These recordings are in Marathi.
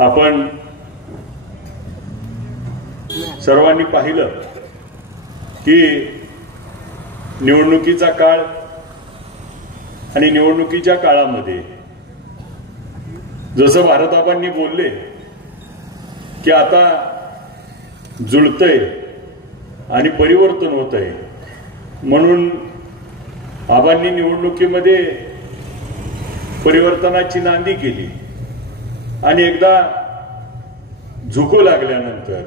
आपण सर्वांनी पाहिलं की निवडणुकीचा काळ आणि निवडणुकीच्या काळामध्ये जसं भारताबांनी बोलले की आता जुळतंय आणि परिवर्तन होतंय, म्हणून आबांनी निवडणुकीमध्ये परिवर्तनाची नांदी केली आणि एकदा झुकू लागल्यानंतर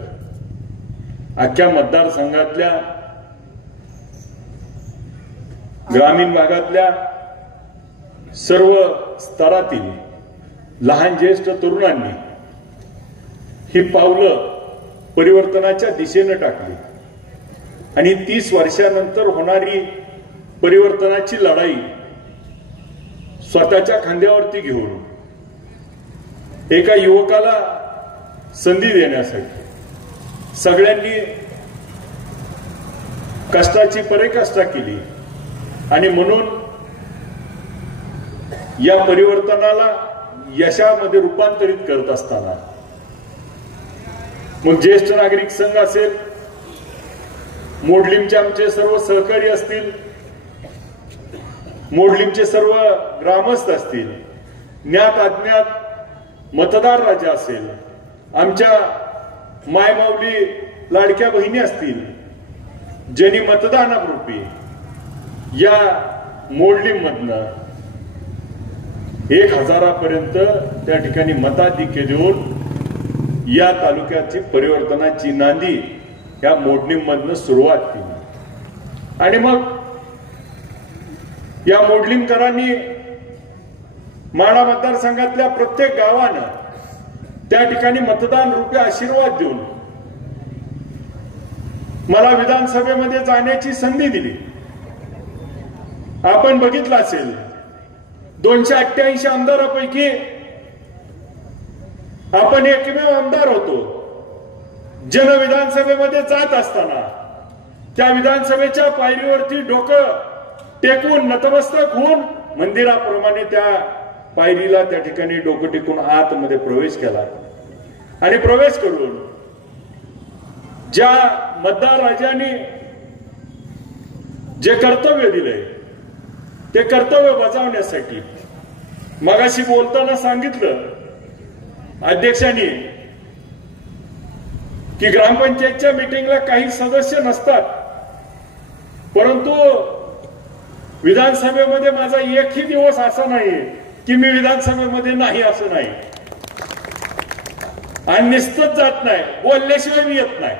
अख्ख्या मतदारसंघातल्या ग्रामीण भागातल्या सर्व स्तरातील लहान ज्येष्ठ तरुणांनी ही पावलं परिवर्तनाच्या दिशेने टाकली आणि 30 वर्षानंतर होणारी परिवर्तनाची लढाई स्वतःच्या खांद्यावरती घेऊन एका युवकाला संधी देण्यासाठी सगळ्यांनी कष्टाची पराकाष्ठा केली आणि म्हणून या परिवर्तनाला यशामध्ये रूपांतरित करत असताना मग ज्येष्ठ नागरिक संघ असेल, मोडलीमचे आमचे सर्व सहकारी असतील, मोडलीमचे सर्व ग्रामस्थ असतील, ज्ञात अज्ञात मतदार राजा असेल, आमच्या मायमाऊली लाडक्या बहिणी असतील, ज्यांनी मतदानारूपी या मोडलीममधनं 1000पर्यंत त्या ठिकाणी मताधिक्य देऊन या तालुक्याची परिवर्तनाची नांदी या मोडलीममधनं सुरुवात केली आणि मग या मोडलीमकरांनी माढा मतदारसंघातल्या प्रत्येक गावानं त्या ठिकाणी मतदान रूपी आशीर्वाद देऊन मला विधानसभेमध्ये जाण्याची संधी दिली. आपण बघितलं असेल 288 आमदारापैकी आपण एकमेव आमदार होतो जन विधानसभेमध्ये जात असताना त्या विधानसभेच्या पायरीवरती डोकं टेकून नतमस्तक होऊन मंदिराप्रमाणे त्या पायरीला त्या ठिकाणी डोकं टेकून आतमध्ये प्रवेश केला आणि प्रवेश करून ज्या मतदार राजांनी जे कर्तव्य दिलंय ते कर्तव्य बजावण्यासाठी मगाशी बोलताना सांगितलं अध्यक्षांनी की ग्रामपंचायतच्या मीटिंगला काही सदस्य नसतात, परंतु विधानसभेमध्ये माझा एकही दिवस असा नाही की मी विधानसभेमध्ये नाही असं नाही आणि निस्तच जात नाही, बोलल्याशिवाय मी येत नाही.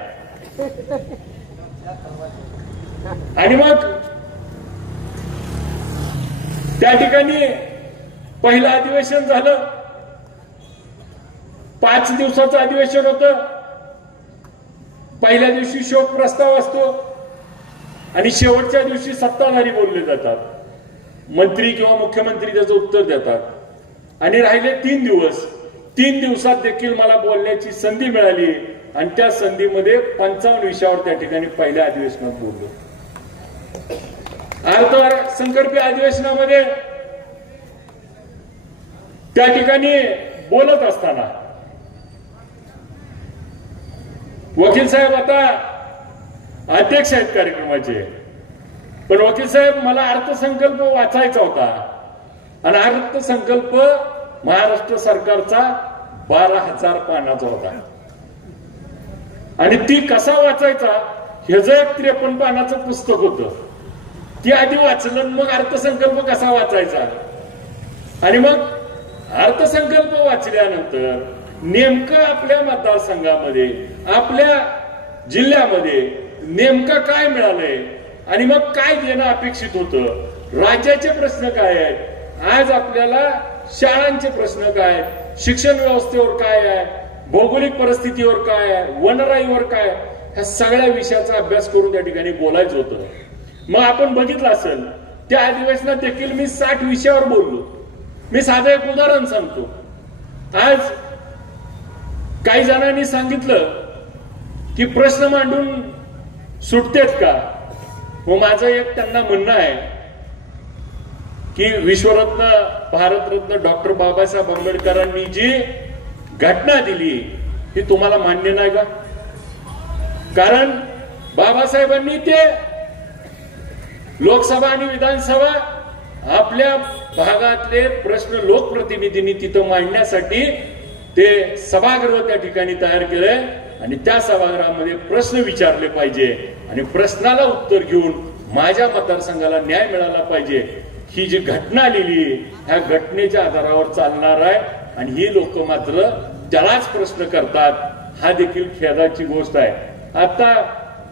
आणि मग त्या ठिकाणी पहिलं अधिवेशन झालं, 5 दिवसाचं अधिवेशन होतं. पहिल्या दिवशी शोक प्रस्ताव असतो आणि शेवटच्या दिवशी सत्ताधारी बोलले जातात, मंत्री किंवा मुख्यमंत्री त्याचं उत्तर देतात आणि राहिले 3 दिवस. 3 दिवसात देखील मला बोलण्याची संधी मिळाली आणि त्या संधीमध्ये 55 विषयावर त्या ठिकाणी पहिल्या अधिवेशनात बोललो. अर्थसंकल्पीय अधिवेशनामध्ये त्या ठिकाणी बोलत असताना वकील साहेब आता अध्यक्ष आहेत कार्यक्रमाचे, पण वकील साहेब मला अर्थसंकल्प वाचायचा होता आणि अर्थसंकल्प महाराष्ट्र सरकारचा 12,000 पानाचा होता आणि ती कसा वाचायचा ह्याचं एक 53 पानाचं पुस्तक होतं. ती आधी वाचलं मग अर्थसंकल्प कसा वाचायचा. आणि मग अर्थसंकल्प वाचल्यानंतर नेमकं आपल्या मतदारसंघामध्ये आपल्या जिल्ह्यामध्ये नेमकं काय मिळालंय आणि मग काय देणं अपेक्षित होतं, राज्याचे प्रश्न काय आहेत, आज आपल्याला शाळांचे प्रश्न काय आहेत, शिक्षण व्यवस्थेवर काय आहे, भौगोलिक परिस्थितीवर काय आहे, वनराईवर काय, ह्या सगळ्या विषयाचा अभ्यास करून त्या ठिकाणी बोलायचं होतं. मग आपण बघितलं असेल त्या अधिवेशनात देखील मी 60 विषयावर बोललो. मी साधं एक उदाहरण सांगतो. आज काही जणांनी सांगितलं की प्रश्न मांडून सुटतेत का. मग माझं एक त्यांना म्हणणं आहे की विश्वरत्न भारतरत्न डॉक्टर बाबासाहेब आंबेडकरांनी जी घटना दिली ही तुम्हाला मान्य नाही का? कारण बाबासाहेबांनी ते लोकसभा आणि विधानसभा आपल्या भागातले प्रश्न लोकप्रतिनिधींनी तिथं मांडण्यासाठी ते सभागृह त्या ठिकाणी तयार केलंय आणि त्या सभागृहामध्ये प्रश्न विचारले पाहिजे आणि प्रश्नाला उत्तर घेऊन माझ्या मतदारसंघाला न्याय मिळाला पाहिजे. ही जी घटना लिहिली ह्या घटनेच्या आधारावर चालणार आहे आणि ही लोक मात्र त्यालाच प्रश्न करतात. हा देखील खेदाची गोष्ट आहे. आता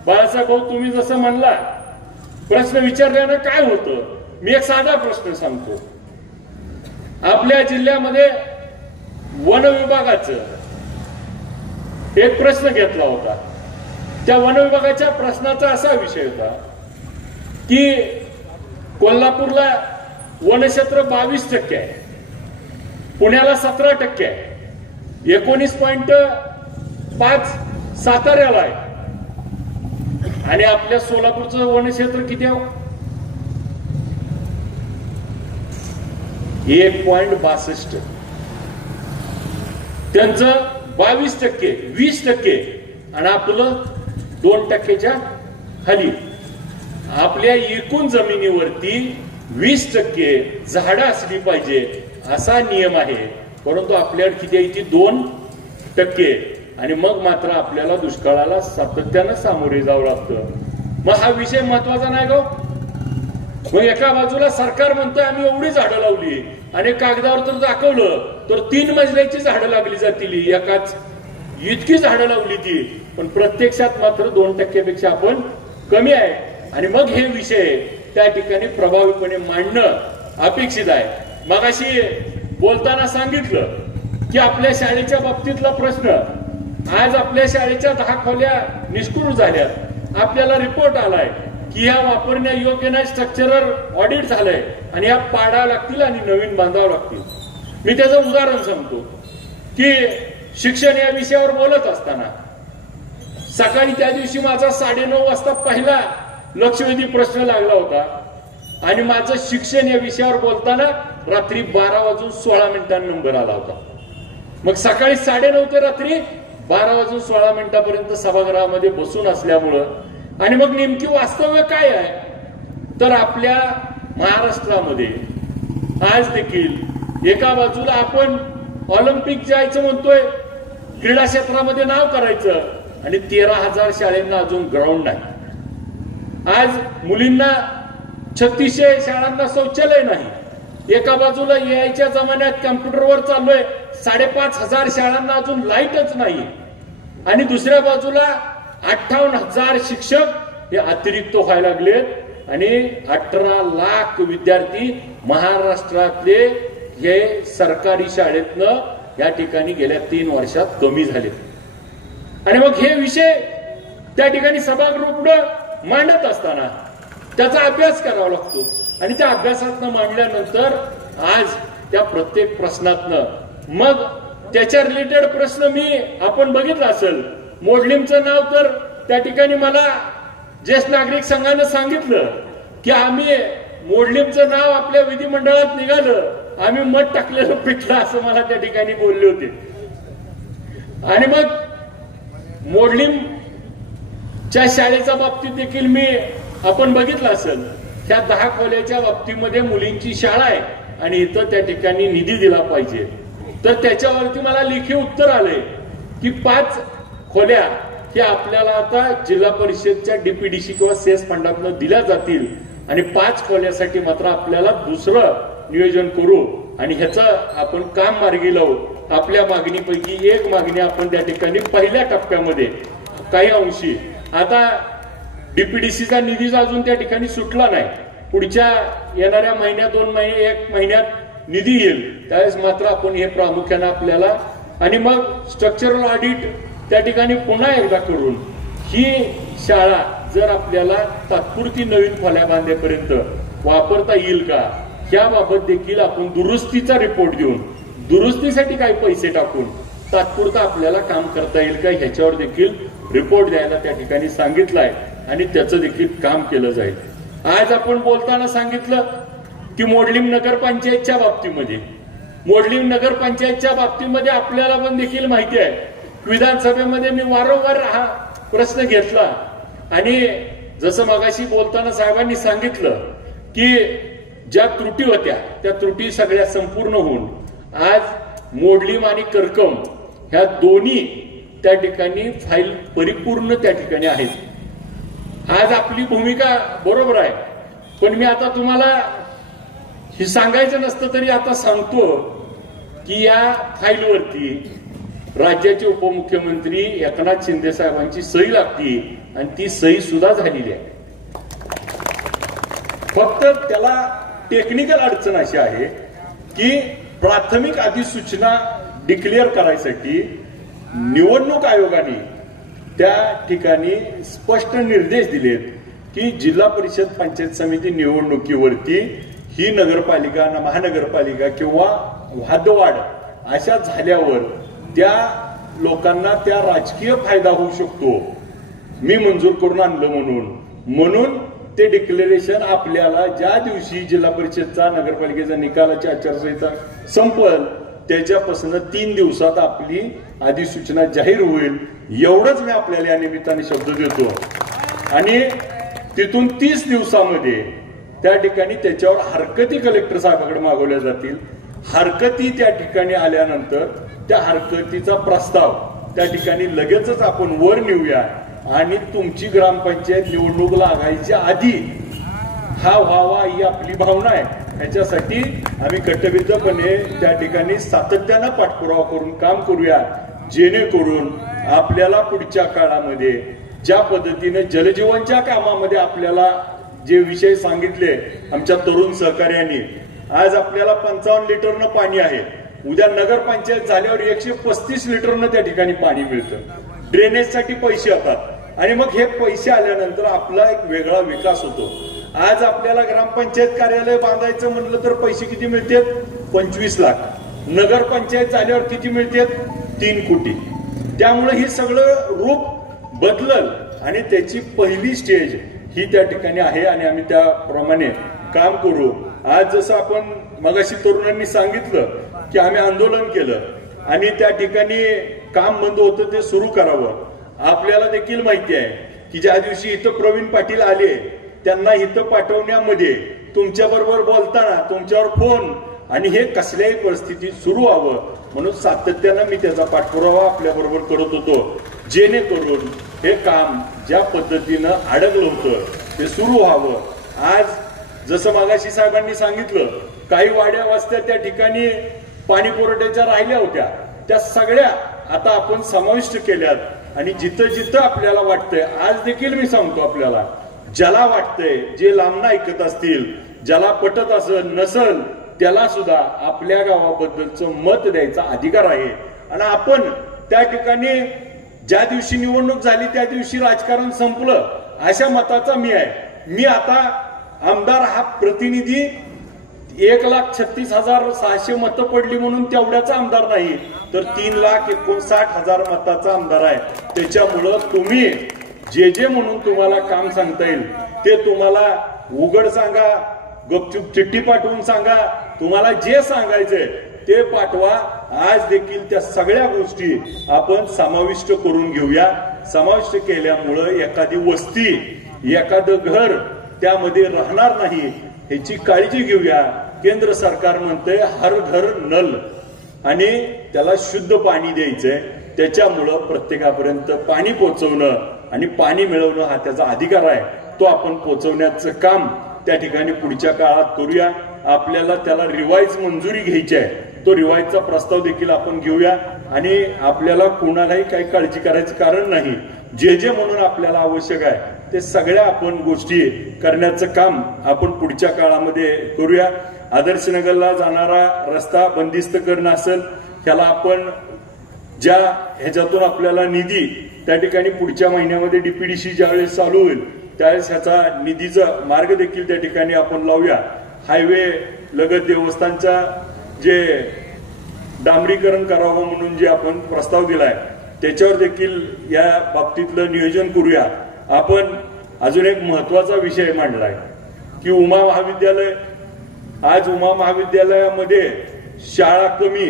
बाळासाहेब भाऊ तुम्ही जसं म्हणला प्रश्न विचारल्यानं काय होतं, मी एक साधा प्रश्न सांगतो. आपल्या जिल्ह्यामध्ये वन विभागाचं एक प्रश्न घेतला होता. त्या वन विभागाच्या प्रश्नाचा असा विषय होता की कोल्हापूरला वनक्षेत्र 22% आहे, पुण्याला 17% आहे, 19.5 साताऱ्याला आहे आणि आपल्या सोलापूरचं वनक्षेत्र किती आहे? 1.62. त्यांचं 22%, 20% आणि आपलं 2%च्या खाली. आपल्या एकूण जमिनीवरती 20% झाडं असली पाहिजे असा नियम आहे, परंतु आपल्याकडे किती आहे? ती 2% आणि मग मात्र आपल्याला दुष्काळाला सातत्यानं सामोरे जावं लागतं. मग हा विषय महत्वाचा नाही का? मग एका बाजूला सरकार म्हणतोय आम्ही एवढी झाडं लावली आणि कागदावर तर दाखवलं तर 3 मजल्याची झाडं लागली जातील, एकाच इतकी झाडं लावली ती, पण प्रत्यक्षात मात्र 2% पेक्षा आपण कमी आहे. आणि मग हे विषय त्या ठिकाणी प्रभावीपणे मांडणं अपेक्षित आहे. मगाशी बोलताना सांगितलं की आपल्या शाळेच्या बाबतीतला प्रश्न, आज आपल्या शाळेच्या 10 खोल्या निष्क्रिय झाल्यात. आपल्याला रिपोर्ट आलाय की या वापरण्या योग्य नाही, स्ट्रक्चरल ऑडिट झालंय आणि या पाडाव्या लागतील आणि नवीन बांधावं लागतील. मी त्याचं उदाहरण सांगतो की शिक्षण या विषयावर बोलत असताना सकाळी त्या दिवशी माझा 9:30 वाजता पहिला लक्षवेधी प्रश्न लागला होता आणि माझं शिक्षण या विषयावर बोलताना रात्री 12:16 नंबर आला होता. मग सकाळी 9:30 ते रात्री 12:16 पर्यंत सभागृहामध्ये बसून असल्यामुळं आणि मग नेमकी वास्तव्य काय आहे तर आपल्या महाराष्ट्रामध्ये आज देखील एका बाजूला आपण ऑलिम्पिक जायचं म्हणतोय, क्रीडा क्षेत्रामध्ये नाव करायचं आणि 13,000 शाळांना अजून ग्राउंड नाही. आज मुलींना 3600 शाळांना शौचालय नाही. एका बाजूला यायच्या जमान्यात कम्प्युटरवर चाललोय 5,500 शाळांना अजून लाईटच नाही आणि दुसऱ्या बाजूला 58,000 शिक्षक हे अतिरिक्त व्हायला लागलेत आणि 18 लाख विद्यार्थी महाराष्ट्रातले हे सरकारी शाळेतनं या ठिकाणी गेल्या 3 वर्षात कमी झाले. आणि मग हे विषय त्या ठिकाणी सभागृह पुढे मांडत असताना त्याचा अभ्यास करावा लागतो आणि त्या अभ्यासातनं मांडल्यानंतर आज त्या प्रत्येक प्रश्नातनं मग त्याच्या रिलेटेड प्रश्न आपण बघितला असेल. मोडलीमचं नाव तर त्या ठिकाणी मला ज्येष्ठ नागरिक संघानं सांगितलं की आम्ही मोडलीमचं नाव आपल्या विधिमंडळात निघालं, आम्ही मत टाकलेलं पिटलं असं मला त्या ठिकाणी बोलले होते. आणि मग मोडलीमच्या शाळेच्या बाबतीत देखील आपण बघितलं असेल, ह्या 10 खोल्याच्या बाबतीमध्ये मुलींची शाळा आहे आणि इथं त्या ठिकाणी निधी दिला पाहिजे. तर त्याच्यावरती मला लेखी उत्तर आलंय की 5 खोल्या ह्या आपल्याला आता जिल्हा परिषदच्या डीपीडीसी किंवा सेस फंडातनं दिल्या जातील आणि 5 खोल्यासाठी मात्र आपल्याला दुसरं नियोजन करू आणि ह्याचं आपण काम मार्गी लावू. आपल्या मागणीपैकी एक मागणी आपण त्या ठिकाणी पहिल्या टप्प्यामध्ये काही अंशी, आता डीपीडीसीचा निधी अजून त्या ठिकाणी सुटला नाही, पुढच्या येणाऱ्या महिन्यात 2 महिने 1 महिन्यात निधी येईल, त्यावेळेस मात्र आपण हे प्रामुख्याने आपल्याला आणि मग स्ट्रक्चरल ऑडिट त्या ठिकाणी पुन्हा एकदा करून ही शाळा जर आपल्याला तात्पुरती नवीन खोल्या बांधेपर्यंत वापरता येईल का याबाबत देखील आपण दुरुस्तीचा रिपोर्ट देऊन दुरुस्तीसाठी काही पैसे टाकून तात्पुरता आपल्याला काम करता येईल का ह्याच्यावर देखील रिपोर्ट द्यायला त्या ठिकाणी सांगितलंय आणि त्याचं देखील काम केलं जाईल. आज आपण बोलताना सांगितलं की मोडलीम नगरपंचायतच्या बाबतीमध्ये मोडली नगरपंचायतच्या बाबतीमध्ये आपल्याला पण देखील माहिती आहे, विधानसभेमध्ये मी वारंवार हा प्रश्न घेतला आणि जसं मगाशी बोलताना साहेबांनी सांगितलं की ज्या त्रुटी होत्या त्या त्रुटी सगळ्या संपूर्ण होऊन आज मोडलीम आणि करकम ह्या दोन्ही त्या ठिकाणी फाईल परिपूर्ण त्या ठिकाणी आहेत। आज आपली भूमिका बरोबर आहे, पण मी आता तुम्हाला हे सांगायचं नसतं तरी आता सांगतो की या फाईलवरती राज्याचे उपमुख्यमंत्री एकनाथ शिंदे साहेबांची सही लागती आणि ती सही सुद्धा झालेली आहे। फक्त त्याला टेक्निकल अडचण अशी आहे की प्राथमिक अधिसूचना डिक्लेअर करायसाठी निवडणूक आयोगाने त्या ठिकाणी स्पष्ट निर्देश दिलेत की जिल्हा परिषद पंचायत समिती निवडणुकीवरती ही नगरपालिका महानगरपालिका किंवा वादवाड अशा झाल्यावर त्या लोकांना त्या राजकीय फायदा होऊ शकतो, मी मंजूर करून आणलं म्हणून ते डिक्लेरेशन आपल्याला ज्या दिवशी जिल्हा परिषदचा नगरपालिकेचा निकालाची आचारसंहिता संपल त्याच्यापासून 3 दिवसात आपली अधिसूचना जाहीर होईल, एवढंच मी आपल्याला या निमित्ताने शब्द देतो। आणि तिथून 30 दिवसामध्ये त्या ठिकाणी त्याच्यावर हरकती कलेक्टर साहेबांकडे मागवल्या जातील। हरकती त्या ठिकाणी आल्यानंतर त्या हरकतीचा प्रस्ताव त्या ठिकाणी लगेचच आपण वर नेऊया आणि तुमची ग्रामपंचायत निवडणूक लागायच्या आधी हा व्हावा ही आपली भावना आहे। याच्यासाठी आम्ही कट्टबद्धपणे त्या ठिकाणी सातत्यानं पाठपुरावा करून काम करूया, जेणेकरून आपल्याला पुढच्या काळामध्ये ज्या पद्धतीने जलजीवनच्या कामामध्ये आपल्याला जे विषय सांगितले आमच्या तरुण सहकार्यांनी, आज आपल्याला 55 लिटरनं पाणी आहे, उद्या नगरपंचायत झाल्यावर 135 लिटरनं त्या ठिकाणी पाणी मिळतं, ड्रेनेजसाठी पैसे येतात आणि मग हे पैसे आल्यानंतर आपला एक वेगळा विकास होतो। आज आपल्याला ग्रामपंचायत कार्यालय बांधायचं म्हटलं तर पैसे किती मिळतात? 25 लाख। नगरपंचायत झाल्यावर किती मिळतात? 3 कोटी। त्यामुळे हे सगळं रूप बदलल आणि त्याची पहिली स्टेज ही त्या ठिकाणी आहे आणि आम्ही त्याप्रमाणे काम करू। आज जसं आपण मगाशी तरुणांनी सांगितलं की आम्ही आंदोलन केलं आणि त्या ठिकाणी काम बंद होतं ते सुरू करावं। आपल्याला देखील माहिती आहे की ज्या दिवशी इथं प्रवीण पाटील आले त्यांना इथं पाठवण्यामध्ये तुमच्या बरोबर बोलताना तुमच्यावर फोन आणि हे कसल्याही परिस्थितीत सुरू व्हावं म्हणून सातत्यानं मी त्याचा पाठपुरावा आपल्या बरोबर करत होतो, जेणेकरून हे काम ज्या पद्धतीनं अडकलं होतं ते सुरू व्हावं। आज जसं मागाशी साहेबांनी सांगितलं काही वाड्या वस्त्या त्या ठिकाणी पाणी पुरवठ्याच्या राहिल्या होत्या, त्या सगळ्या आता आपण समाविष्ट केल्यात आणि जिथं जिथं आपल्याला वाटतंय, आज देखील मी सांगतो आपल्याला, ज्याला वाटतंय, जे लांबना ऐकत असतील, ज्याला पटत असेल नसल, त्याला सुद्धा आपल्या गावाबद्दलचं मत द्यायचा अधिकार आहे। आणि आपण त्या ठिकाणी ज्या दिवशी निवडणूक झाली त्या दिवशी राजकारण संपलं अशा मताचा मी आहे। मी आता आमदार हा प्रतिनिधी 1,36,600 मतं पडली म्हणून तेवढ्याचा आमदार नाही, तर 3,59,000 मताचा आमदार आहे। त्याच्यामुळं तुम्ही जे म्हणून तुम्हाला काम सांगता येईल ते तुम्हाला उघड सांगा, गपचूप चिठ्ठी पाठवून सांगा, तुम्हाला जे सांगायचंय ते पाठवा। आज देखील त्या सगळ्या गोष्टी आपण समाविष्ट करून घेऊया। समाविष्ट केल्यामुळं एखादी वस्ती, एखादं घर त्यामध्ये राहणार नाही ह्याची काळजी घेऊया। केंद्र सरकार म्हणतंय हर घर नल आणि त्याला शुद्ध पाणी द्यायचंय, त्याच्यामुळं प्रत्येकापर्यंत पाणी पोहोचवणं आणि पाणी मिळवणं हा त्याचा अधिकार आहे, तो आपण पोहोचवण्याचं काम त्या ठिकाणी पुढच्या काळात करूया। आपल्याला त्याला रिवाईज मंजुरी घ्यायची आहे, तो रिवाईजचा प्रस्ताव देखील आपण घेऊया आणि आपल्याला कोणालाही काही काळजी करायचं कारण नाही। जे म्हणून आपल्याला आवश्यक आहे ते सगळ्या आपण गोष्टी करण्याचं काम आपण पुढच्या काळामध्ये करूया। आदर्शनगरला जाणारा रस्ता बंदिस्त करणं असेल, त्याला आपण ज्या ह्याच्यातून आपल्याला निधी त्या ठिकाणी पुढच्या महिन्यामध्ये डीपीडीसी ज्यावेळेस चालू होईल त्यावेळेस ह्याचा निधीचा मार्ग देखील त्या ठिकाणी आपण लावूया। हायवे लगत देवस्थानचा जे डांबरीकरण करावं म्हणून जे आपण प्रस्ताव दिलाय त्याच्यावर देखील या बाबतीतलं नियोजन करूया। आपण अजून एक महत्वाचा विषय मांडलाय की उमा महाविद्यालय, आज उमा महाविद्यालयामध्ये शाळा कमी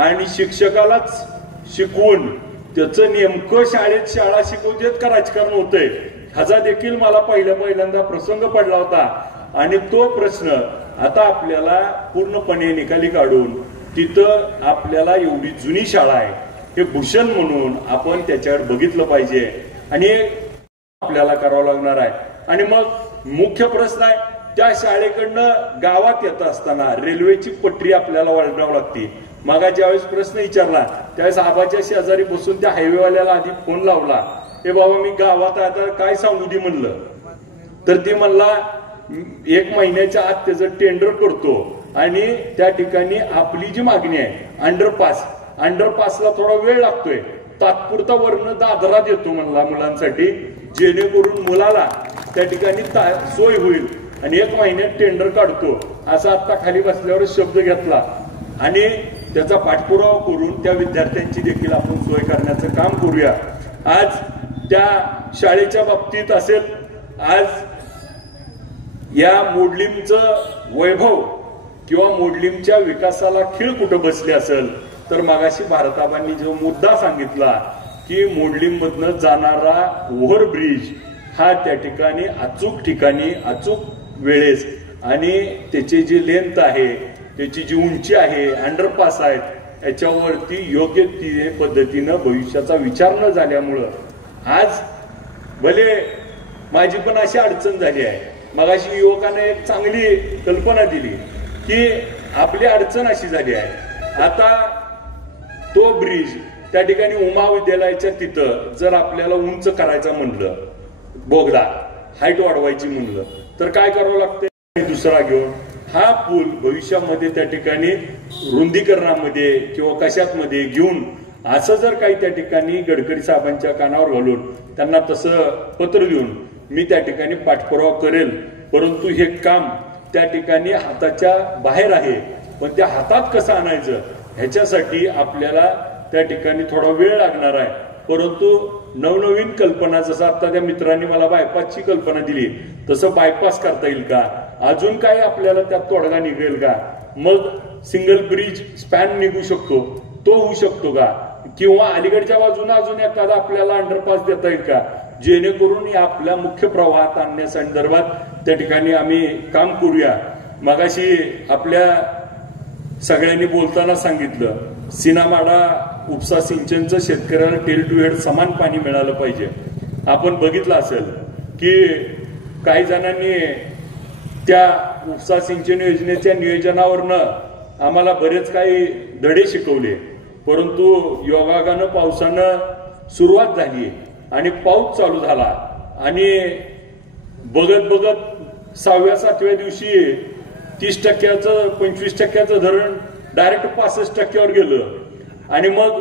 आणि शिक्षकालाच शिकवून त्याचं नेमकं शाळा शिकवतेत का राजकारण होतंय ह्याचा देखील मला पहिल्यांदा प्रसंग पडला होता. आणि तो प्रश्न आता आपल्याला पूर्णपणे निकाली काढून तिथं आपल्याला एवढी जुनी शाळा आहे हे भूषण म्हणून आपण त्याच्यावर बघितलं पाहिजे आणि आपल्याला करावं लागणार आहे. आणि मग मुख्य प्रश्न आहे त्या शाळेकडनं गावात येत असताना रेल्वेची पटरी आपल्याला वळणावं लागते. मग ज्यावेळेस प्रश्न विचारला त्यावेळेस आबाच्या शेजारी बसून त्या हायवेवाल्याला आधी फोन लावला, हे बाबा मी गावात आता काय सांगू दे म्हणलं. तर ते म्हणला 1 महिन्याच्या आत त्याचं टेंडर करतो आणि त्या ठिकाणी आपली जी मागणी आहे अंडरपासला थोडा वेळ लागतोय, तात्पुरता वर्ण दादरा देतो म्हणला मुलांसाठी, जेणेकरून मुलाला त्या ठिकाणी सोय होईल आणि 1 महिन्यात टेंडर काढतो असा आता खाली बसल्यावर शब्द घेतला. आणि त्याचा पाठपुरावा करून त्या विद्यार्थ्यांची देखील आपण सोय करण्याचं काम करूया. आज त्या शाळेच्या बाबतीत असेल, आज या मोडलीमचं वैभव किंवा मोडलीमच्या विकासाला खीळ कुठं बसली असेल तर मगाशी भारताबांनी जो मुद्दा सांगितला की मोडलीम मधनं जाणारा ओव्हरब्रिज हा त्या ठिकाणी अचूक वेळेस आणि त्याची जी लेंथ आहे, त्याची जी उंची आहे, अंडरपास आहेत, याच्यावरती योग्य पद्धतीनं भविष्याचा विचार न झाल्यामुळं आज भले माझी पण अशी अडचण झाली आहे. मगाशी युवकाने एक चांगली कल्पना दिली की आपली अडचण अशी झाली आहे, आता तो ब्रिज त्या ठिकाणी उमा विद्यालयाच्या तिथं जर आपल्याला उंच करायचा म्हणलं, बोगदा हाईट वाढवायची म्हणलं तर काय करावं लागतं, दुसरा घेऊन हा पूल भविष्यामध्ये त्या ठिकाणी रुंदीकरणामध्ये किंवा कशात मध्ये घेऊन असं जर काही त्या ठिकाणी गडकरी साहेबांच्या कानावर घालून त्यांना तसं पत्र देऊन मी त्या ठिकाणी पाठपुरावा करेल. परंतु हे काम त्या ठिकाणी हाताच्या बाहेर आहे, पण त्या हातात कसं आणायचं ह्याच्यासाठी आपल्याला त्या ठिकाणी थोडा वेळ लागणार आहे. परंतु नवनवीन कल्पना, जसं आता त्या मित्रांनी मला बायपासची कल्पना दिली तसं बायपास करता येईल का, अजून काय आपल्याला त्यात तोडगा निघेल का, मग सिंगल ब्रिज स्पॅन निघू शकतो तो होऊ शकतो का, किंवा अलीकडच्या बाजूने अजून एखादा आपल्याला अंडरपास देता येईल का, जेणेकरून या आपल्या मुख्य प्रवाहात आणण्यासंदर्भात त्या ठिकाणी आम्ही काम करूया. मगाशी आपल्या सगळ्यांनी बोलताना सांगितलं सीनामाडा उपसा सिंचनचं शेतकऱ्याला टेल टू हेड समान पाणी मिळालं पाहिजे. आपण बघितलं असेल की काही जणांनी त्या उपसा सिंचन योजनेच्या नियोजनावरनं आम्हाला बरेच काही धडे शिकवले, परंतु योगायोगानं पावसानं सुरुवात झाली आणि पाऊस चालू झाला आणि बघत 6व्या-7व्या दिवशी 30% 25% धरण डायरेक्ट 65% गेलं आणि मग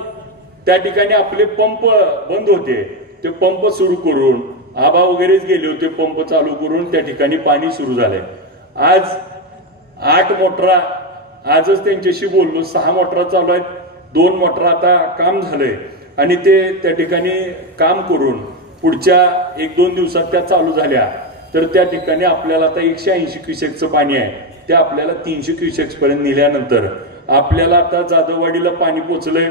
त्या ठिकाणी आपले पंप बंद होते, ते पंप सुरू करून आबा वगैरेच गेले होते, पंप चालू करून त्या ठिकाणी पाणी सुरू झालंय. आज 8 मोटरा, आजच त्यांच्याशी बोललो, 6 मोटरा चालू आहेत, 2 मोटरा आता काम झालंय आणि ते त्या ठिकाणी काम करून पुढच्या 1-2 दिवसात त्या चालू झाल्या तर त्या ठिकाणी आपल्याला आता 180 क्युसेकचं पाणी आहे, ते आपल्याला 300 क्युसेक्स पर्यंत नेल्यानंतर आपल्याला आता जाधववाडीला पाणी पोचलंय,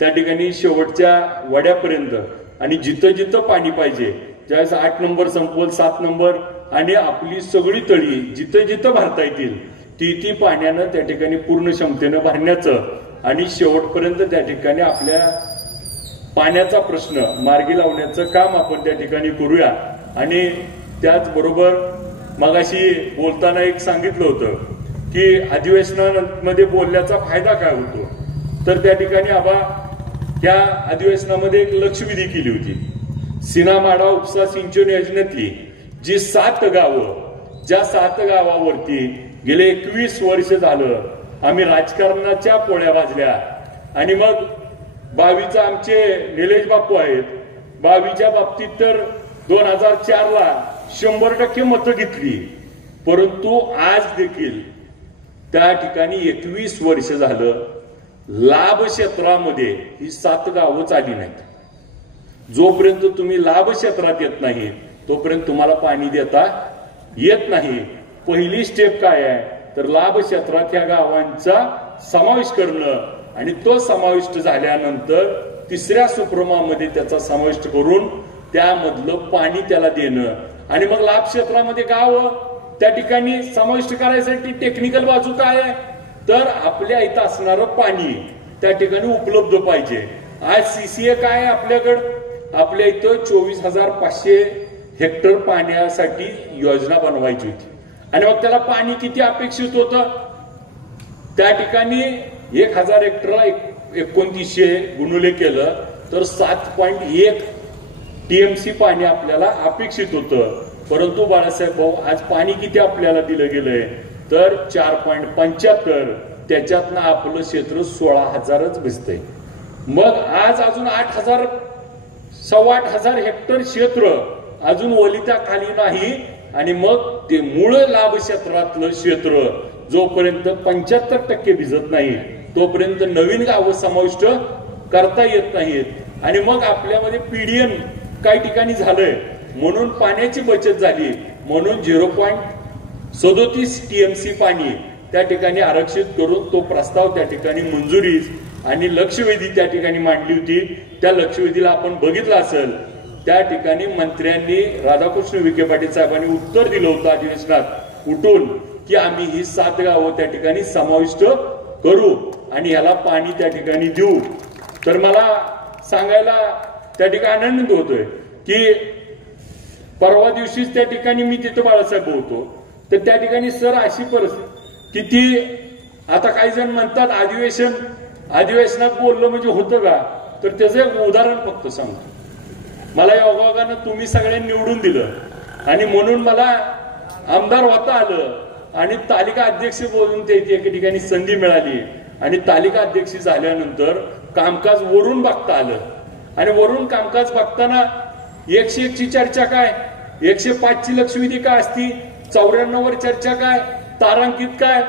त्या ठिकाणी शेवटच्या वड्यापर्यंत, आणि जिथं पाणी पाहिजे ज्यावेळेस 8 नंबर संपवल 7 नंबर आणि आपली सगळी तळी जिथं भरता येतील ती पाण्यानं त्या ठिकाणी पूर्ण क्षमतेनं भरण्याचं आणि शेवटपर्यंत त्या ठिकाणी आपल्या पाण्याचा प्रश्न मार्गी लावण्याचं काम आपण त्या ठिकाणी करूया. आणि त्याचबरोबर मगाशी बोलताना एक सांगितलं होतं की अधिवेशनामध्ये बोलण्याचा फायदा काय होतो, तर त्या ठिकाणी आबा त्या अधिवेशनामध्ये एक लक्षवेधी केली होती. सीनामाडा उपसा सिंचन योजनेतली जी 7 गावं, ज्या 7 गावावरती गेले 21 वर्ष झालं आम्ही राजकारणाच्या पोळ्या भाजल्या आणि मग 22 आमचे निलेश बापू आहेत, 22च्या बाबतीत तर 2004ला 100% मतं घेतली, परंतु आज देखील त्या ठिकाणी 21 वर्ष झालं लाभ क्षेत्रामध्ये ही 7 गावं आली नाहीत. जोपर्यंत तुम्ही लाभ क्षेत्रात येत नाही तोपर्यंत तुम्हाला पाणी देता येत नाही. पहिली स्टेप काय आहे तर लाभ क्षेत्रात ह्या गावांचा समावेश करणं आणि तो समाविष्ट झाल्यानंतर तिसऱ्या सुप्रमामध्ये त्याचा समाविष्ट करून त्यामधलं पाणी त्याला देणं आणि मग लाभ क्षेत्रामध्ये गाव त्या ठिकाणी समाविष्ट करायसाठी टेक्निकल बाजू काय आहे तर आपल्या इथं असणारं पाणी त्या ठिकाणी उपलब्ध पाहिजे. आज सीसीए काय आहे आपल्याकडं आपल्या इथं 24,500 हेक्टर पाण्यासाठी योजना बनवायची होती आणि मग त्याला पाणी किती अपेक्षित होतं त्या ठिकाणी 1,000 हेक्टर 2900 गुणुले केलं तर 7.1 टीएमसी पाणी आपल्याला अपेक्षित होतं. परंतु बाळासाहेब भाऊ आज पाणी किती आपल्याला दिलं गेलंय तर 4.75 त्याच्यातनं आपलं क्षेत्र 16,000च भिजतंय. मग आज अजून 8,000 8,500 हेक्टर क्षेत्र अजून ओलिताखाली नाही आणि मग ते मूळ लाभ क्षेत्रातलं क्षेत्र जोपर्यंत 75% भिजत नाही तोपर्यंत नवीन गावं समाविष्ट करता येत नाहीत आणि मग आपल्यामध्ये पीडीएन काही ठिकाणी झालंय म्हणून पाण्याची बचत झाली म्हणून 0.37 टीएमसी पाणी त्या ठिकाणी आरक्षित करून तो प्रस्ताव त्या ठिकाणी मंजुरीस आणि लक्षवेधी त्या ठिकाणी मांडली होती. त्या लक्षवेधीला आपण बघितलं असेल त्या ठिकाणी मंत्र्यांनी राधाकृष्ण विखे पाटील साहेबांनी उत्तर दिलं होतं अधिवेशनात उठून की आम्ही ही 7 गावं त्या ठिकाणी समाविष्ट करू आणि ह्याला पाणी त्या ठिकाणी देऊ. तर मला सांगायला त्या ठिकाणी आनंद होतोय की परवा दिवशीच त्या ठिकाणी मी तिथं बाळासाहेब होतो तर त्या ठिकाणी सर अशी परिस्थिती किती आता काही जण म्हणतात अधिवेशनात बोललो म्हणजे होतं का तर त्याचं एक उदाहरण फक्त सांगतो. मला योगायोगानं तुम्ही सगळ्यांनी निवडून दिलं आणि म्हणून मला आमदार होता आलं आणि तालिका अध्यक्ष बोलून ते एका ठिकाणी संधी मिळाली आणि तालिका अध्यक्ष झाल्यानंतर कामकाज वरून बघता आलं आणि वरून कामकाज बघताना 101 ची चर्चा काय 105 ची लक्षवेधी काय असती 94 वर चर्चा काय तारांकित काय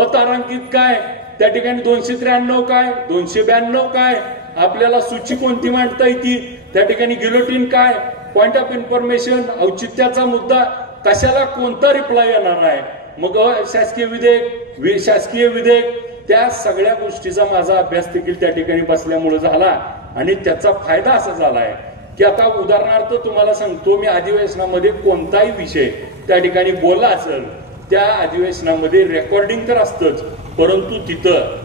अतारांकित काय त्या ठिकाणी 293 काय 292 काय आपल्याला सूची कोणती मांडता येते त्या ठिकाणी गिलोटिन काय पॉइंट ऑफ इन्फॉर्मेशन औचित्याचा मुद्दा कशाला कोणता रिप्लाय येणार आहे मग शासकीय विधेयक शासकीय विधेयक त्या सगळ्या गोष्टीचा माझा अभ्यास देखील त्या ठिकाणी बसल्यामुळे झाला आणि त्याचा फायदा असा झालाय की आता उदाहरणार्थ तुम्हाला सांगतो मी अधिवेशनामध्ये कोणताही विषय त्या ठिकाणी बोलला असेल त्या अधिवेशनामध्ये रेकॉर्डिंग तर असतंच परंतु तिथं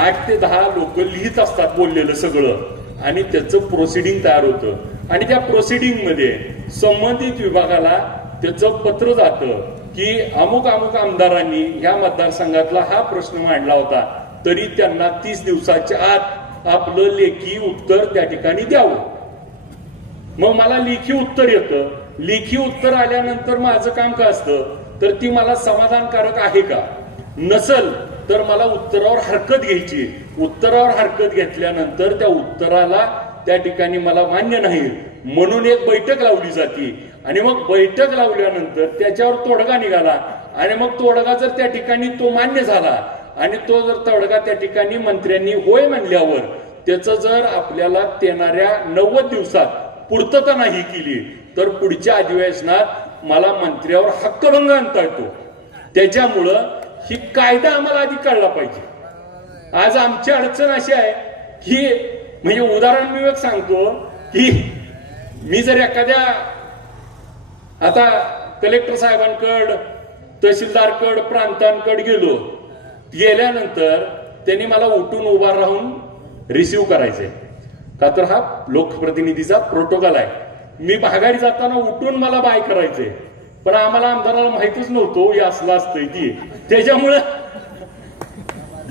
8 ते 10 लोक लिहित असतात बोललेलं सगळं आणि त्याचं प्रोसिडिंग तयार होतं आणि त्या प्रोसिडिंग मध्ये संबंधित विभागाला त्याचं पत्र जातं की अमुक अमुक आमदारांनी ह्या मतदारसंघातला हा प्रश्न मांडला होता तरी त्यांना 30 दिवसाच्या आत आपलं लेखी उत्तर त्या ठिकाणी द्यावं. मग मला लेखी उत्तर येतं लेखी उत्तर आल्यानंतर माझं काम काय असतं तर ती मला समाधानकारक आहे का नसल तर मला उत्तरावर हरकत घ्यायची. उत्तरावर हरकत घेतल्यानंतर त्या उत्तराला त्या ठिकाणी मला मान्य नाही म्हणून एक बैठक लावली जाते आणि मग बैठक लावल्यानंतर त्याच्यावर तोडगा निघाला आणि मग तोडगा जर त्या ठिकाणी तो मान्य झाला आणि तो जर तोडगा त्या ठिकाणी मंत्र्यांनी होय म्हणल्यावर त्याचं जर आपल्याला येणाऱ्या 90 दिवसात पूर्तता नाही केली तर पुढच्या अधिवेशनात मला मंत्र्यावर हक्कभंग आणता येतो. त्याच्यामुळं ही कायदा आम्हाला आधी कळला पाहिजे. आज आमची अडचण अशी आहे की म्हणजे उदाहरण मी एक सांगतो की मी जर एखाद्या आता कलेक्टर साहेबांकडे तहसीलदारकडे प्रांतांकडे गेल्यानंतर त्यांनी मला उठून उभा राहून रिसिव्ह करायचंय का तर हा लोकप्रतिनिधीचा प्रोटोकॉल आहे. मी भागारी जाताना उठून मला बाय करायचंय पण आम्हाला आमदाराला माहितच नव्हतो हे असलं असतंय ती त्याच्यामुळं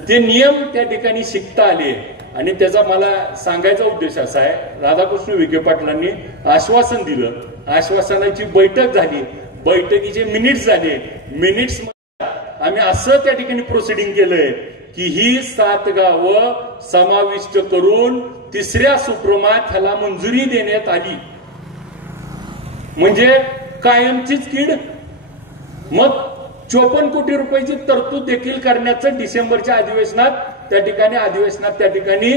ते नियम त्या ठिकाणी शिकता आले आणि त्याचा मला सांगायचा उद्देश असा आहे राधाकृष्ण विखे पाटलांनी आश्वासन दिलं आश्वासनाची बैठक झाली बैठकीचे मिनिट्स झाले मिनिट्स आम्ही असं त्या ठिकाणी प्रोसिडिंग केलंय की ही 7 गावं समाविष्ट करून तिसऱ्या सुप्रमात ह्याला मंजुरी देण्यात आली म्हणजे कायमचीच कीड. मग 54 कोटी रुपयाची तरतूद देखील करण्याचं डिसेंबरच्या अधिवेशनात त्या ठिकाणी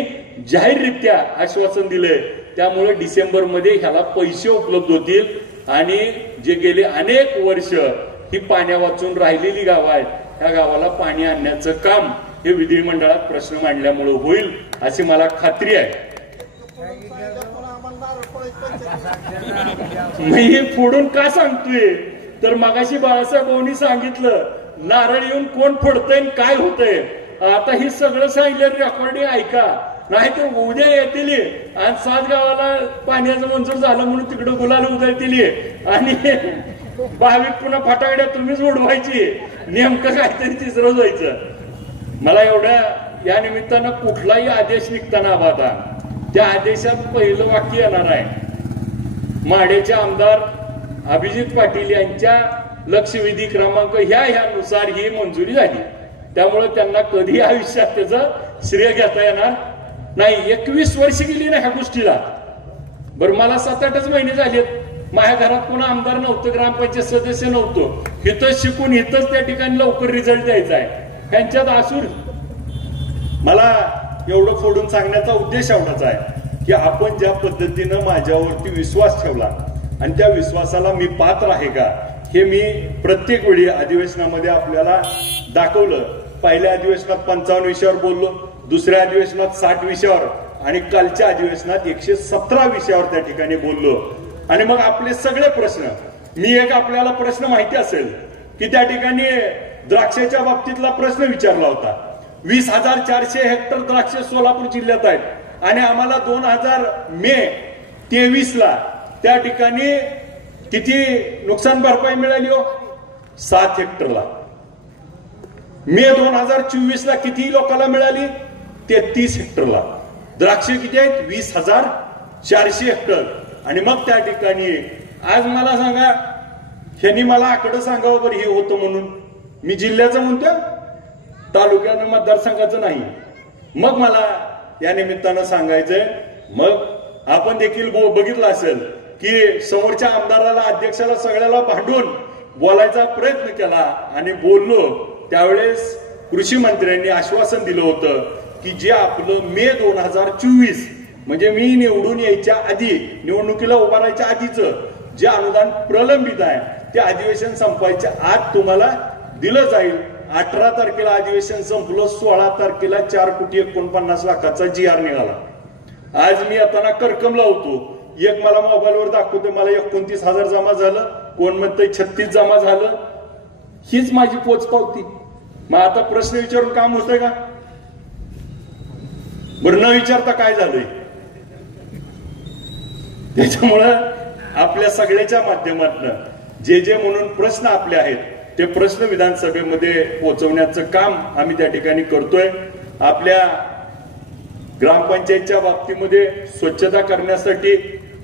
जाहीररित्या आश्वासन दिलंय. त्यामुळे डिसेंबर मध्ये ह्याला पैसे उपलब्ध होतील आणि जे गेले अनेक वर्ष ही पाण्या वाचून राहिलेली गावं आहेत त्या गावाला पाणी आणण्याचं काम हे विधिमंडळात प्रश्न मांडल्यामुळे होईल अशी मला खात्री आहे. मी फोडून का सांगतोय तर मगाशी बाळासाहेब भाऊंनी सांगितलं नारळ येऊन कोण फोडतंय काय होतंय. आता ही सगळं सांगितलं रेकॉर्डिंग ऐका, नाहीतर उद्या येतील आणि 7 गावाला पाण्याचं मंजूर झालं म्हणून तिकडे गुलाल उधळतील आणि भाविक पुन्हा फटाकड्या तुम्हीच उडवायची, नेमकं काहीतरी तिसरं जायचं. मला एवढ्या या निमित्तानं कुठलाही आदेश निघताना आता त्या आदेशात पहिलं वाक्य येणार आहे, माढ्याचे आमदार अभिजित पाटील यांच्या लक्षवेधी क्रमांक ह्यानुसार ही मंजुरी झाली. त्यामुळे त्यांना कधी आयुष्यात त्याचं श्रेय घेता येणार नाही. 21 वर्ष गेली ना ह्या गोष्टीला. बरं मला 7-8च महिने झालेत, माझ्या घरात कोणा आमदार नव्हतं, ग्रामपंचायत सदस्य नव्हतं, इथंच शिकून इथंच त्या ठिकाणी लवकर रिझल्ट द्यायचा आहे. त्यांच्यात आसूर मला एवढं फोडून सांगण्याचा उद्देश एवढाच आहे की आपण ज्या पद्धतीनं माझ्यावरती विश्वास ठेवला आणि त्या विश्वासाला मी पात्र आहे का हे मी प्रत्येक वेळी अधिवेशनामध्ये आपल्याला दाखवलं. पहिल्या अधिवेशनात 55 विषयावर बोललो, दुसऱ्या अधिवेशनात 60 विषयावर आणि कालच्या अधिवेशनात 117 विषयावर त्या ठिकाणी बोललो. आणि मग आपले सगळे प्रश्न, मी एक आपल्याला प्रश्न माहिती असेल की त्या ठिकाणी द्राक्षाच्या बाबतीतला प्रश्न विचारला होता. 20,400 हेक्टर द्राक्ष सोलापूर जिल्ह्यात आहेत आणि आम्हाला 2023 ला त्या ठिकाणी किती नुकसान भरपाई मिळाली हो? 7 हेक्टरला. मे 2024 ला किती लोकांना मिळाली? 33 हेक्टरला. द्राक्ष किती आहेत? 20,400 हेक्टर. आणि मग त्या ठिकाणी आज मला सांगा, ह्यांनी मला आकडं सांगावं बरं हे होतं म्हणून. मी जिल्ह्याचं म्हणतो, तालुक्यानं मतदारसंघाचं नाही. मग मला या निमित्तानं सांगायचंय, मग आपण देखील बघितलं असेल की समोरच्या आमदाराला अध्यक्षाला सगळ्याला भांडून बोलायचा प्रयत्न केला आणि बोललो. त्यावेळेस कृषी मंत्र्यांनी आश्वासन दिलं होतं की जे आपलं मे 2024 म्हणजे मी निवडून यायच्या आधी, निवडणुकीला उभा राहायच्या आधीचं जे अनुदान प्रलंबित आहे ते अधिवेशन संपायच्या आत तुम्हाला दिलं जाईल. 18 तारखेला अधिवेशन संपलं, 16 तारखेला 4,49,00,000चा GR निघाला. आज मी येताना करकम लावतो, एक मला मोबाईलवर दाखवतो मला 29,000 जमा झालं, कोण म्हणतंय 36 जमा झालं. हीच माझी पोच पावती. मग आता प्रश्न विचारून काम होतंय का? बरं न विचारता काय झालंय? त्याच्यामुळं आपल्या सगळ्याच्या माध्यमातून जे म्हणून प्रश्न आपले आहेत ते प्रश्न विधानसभेमध्ये पोहोचवण्याचं काम आम्ही त्या ठिकाणी करतोय. आपल्या ग्रामपंचायतच्या बाबतीमध्ये स्वच्छता करण्यासाठी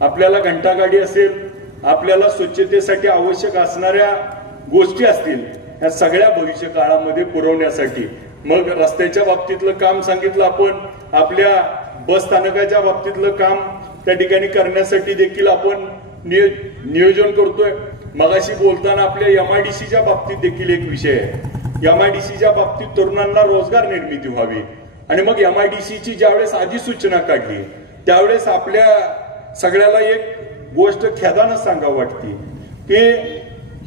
आपल्याला घंटागाडी असेल, आपल्याला स्वच्छतेसाठी आवश्यक असणाऱ्या गोष्टी असतील, या सगळ्या भविष्य काळामध्ये पुरवण्यासाठी. मग रस्त्याच्या बाबतीतलं काम सांगितलं आपण, आपल्या बस स्थानकाच्या बाबतीतलं काम त्या ठिकाणी करण्यासाठी देखील आपण नियोजन करतोय. मगाशी बोलताना आपल्या MIDCच्या बाबतीत देखील एक विषय आहे. MIDCच्या बाबतीत तरुणांना रोजगार निर्मिती व्हावी. आणि मग MIDCची ज्यावेळेस अधिसूचना काढली त्यावेळेस आपल्या सगळ्याला एक गोष्ट खेदानं सांगावं वाटते की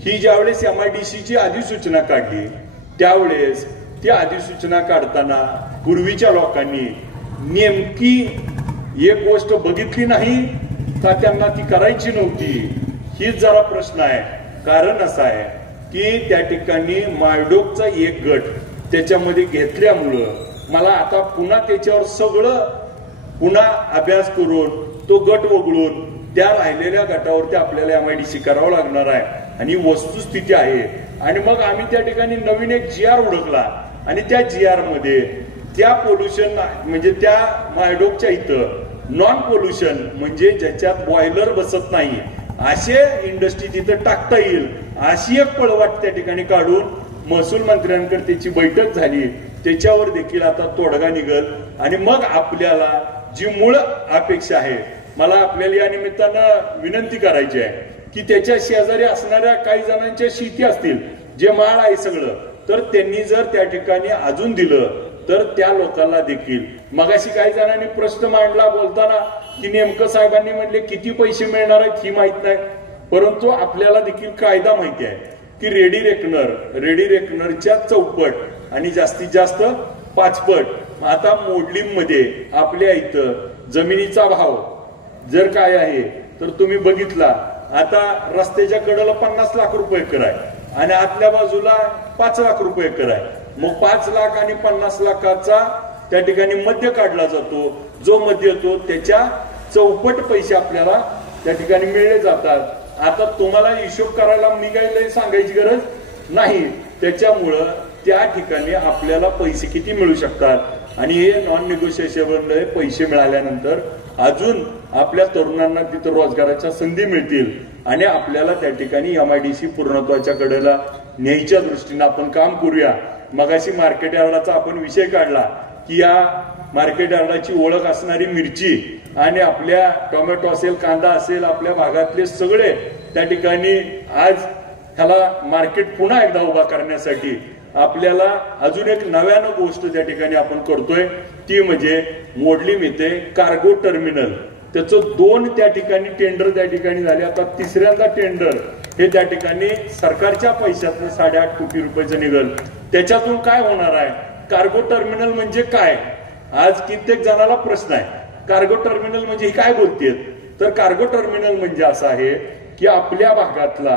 ही ज्यावेळेस MIDCची अधिसूचना काढली त्यावेळेस ती अधिसूचना काढताना पूर्वीच्या लोकांनी नेमकी एक गोष्ट बघितली नाही का त्यांना ती करायची नव्हती? हीच जरा प्रश्न आहे. कारण असं आहे की त्या ठिकाणी मायडोकचा एक गट त्याच्यामध्ये घेतल्यामुळं मला आता पुन्हा त्याच्यावर सगळं पुन्हा अभ्यास करून तो गट वगळून त्या राहिलेल्या गटावरती आपल्याला MIDC करावं लागणार आहे. आणि वस्तुस्थिती आहे. आणि मग आम्ही त्या ठिकाणी नवीन एक GR उडकला आणि त्या GR मध्ये त्या पोल्युशन म्हणजे त्या मायडोकच्या इथं नॉन पोल्युशन म्हणजे ज्याच्यात बॉयलर बसत नाही असे इंडस्ट्री तिथं टाकता येईल अशी एक पळवाट त्या ठिकाणी काढून महसूल मंत्र्यांकडे त्याची बैठक झाली. त्याच्यावर देखील आता तोडगा निघल. आणि मग आपल्याला जी मूळ अपेक्षा आहे, मला आपल्याला या निमित्तानं विनंती करायची आहे की त्याच्या शेजारी असणाऱ्या काही जणांच्या शेती असतील, जे माळ आहे सगळं, तर त्यांनी जर त्या ठिकाणी अजून दिलं तर त्या लोकांना देखील. मगाशी काही जणांनी प्रश्न मांडला बोलताना की नेमकं साहेबांनी म्हणले किती पैसे मिळणार आहेत ही माहित नाही, परंतु आपल्याला देखील कायदा माहिती आहे की रेडी रेकनरच्या चौपट आणि जास्तीत जास्त 5पट। आता मोडलीम मध्ये आपल्या इथं जमिनीचा भाव जर काय आहे तर तुम्ही बघितला, आता रस्त्याच्या कडेला 50 लाख रुपये एकर आहे आणि आतल्या बाजूला 5 लाख रुपये एकर आहे। मग 5 लाख आणि 50 लाखाचा त्या ठिकाणी मध्य काढला जातो, जो मध्य येतो त्याच्या चौपट पैसे आपल्याला त्या ठिकाणी मिळले जातात। आता तुम्हाला हिशोब करायला मी काही सांगायची गरज नाही, त्याच्यामुळं त्या ठिकाणी आपल्याला पैसे किती मिळू शकतात आणि हे नॉन निगोशिएबल पैसे मिळाल्यानंतर अजून आपल्या तरुणांना तिथं रोजगाराच्या संधी मिळतील आणि आपल्याला त्या ठिकाणी MIDC पूर्णत्वाच्या कडेला न्यायच्या दृष्टीने आपण काम करूया। मगाशी मार्केट यार्डाचा आपण विषय काढला की या मार्केट यार्डाची ओळख असणारी मिरची आणि आपल्या टोमॅटो असेल, कांदा असेल, आपल्या भागातले सगळे त्या ठिकाणी आज ह्याला मार्केट पुन्हा एकदा उभा करण्यासाठी आपल्याला अजून एक नव्यानं गोष्ट त्या ठिकाणी आपण करतोय, ती म्हणजे मोडलीम येथे कार्गो टर्मिनल। त्याचं 2 त्या ठिकाणी टेंडर त्या ठिकाणी झाले, आता 3ऱ्यांदा टेंडर हे त्या ठिकाणी सरकारच्या पैशातून 8.5 कोटी रुपयाचं निघल। त्याच्यातून काय होणार आहे, कार्गो टर्मिनल म्हणजे काय, आज कित्येक जणाला प्रश्न आहे, कार्गो टर्मिनल म्हणजे काय बोलतेत, तर कार्गो टर्मिनल म्हणजे असं आहे की आपल्या भागातला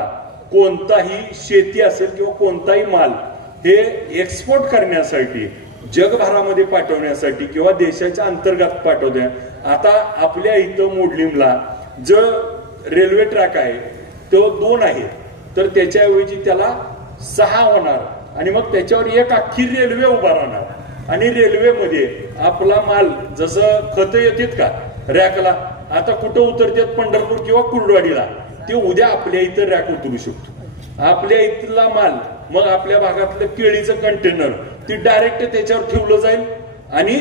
कोणताही शेती असेल किंवा कोणताही माल हे एक्सपोर्ट करण्यासाठी, जगभरामध्ये पाठवण्यासाठी किंवा देशाच्या अंतर्गत पाठवण्या, आता आपल्या इथं मोडलीमला जो रेल्वे ट्रॅक आहे तो 2 आहे, तर त्याच्याऐवजी त्याला 6 होणार आणि मग त्याच्यावर एक अख्खी रेल्वे उभा राहणार आणि रेल्वेमध्ये आपला माल जसं खत येतात का रॅकला, आता कुठं उतरतात पंढरपूर किंवा कुर्डवाडीला, ते उद्या आपल्या इथं रॅक उतरू शकतो। आपल्या इथला माल मग आपल्या भागातलं केळीचं कंटेनर ती डायरेक्ट त्याच्यावर ठेवलं जाईल आणि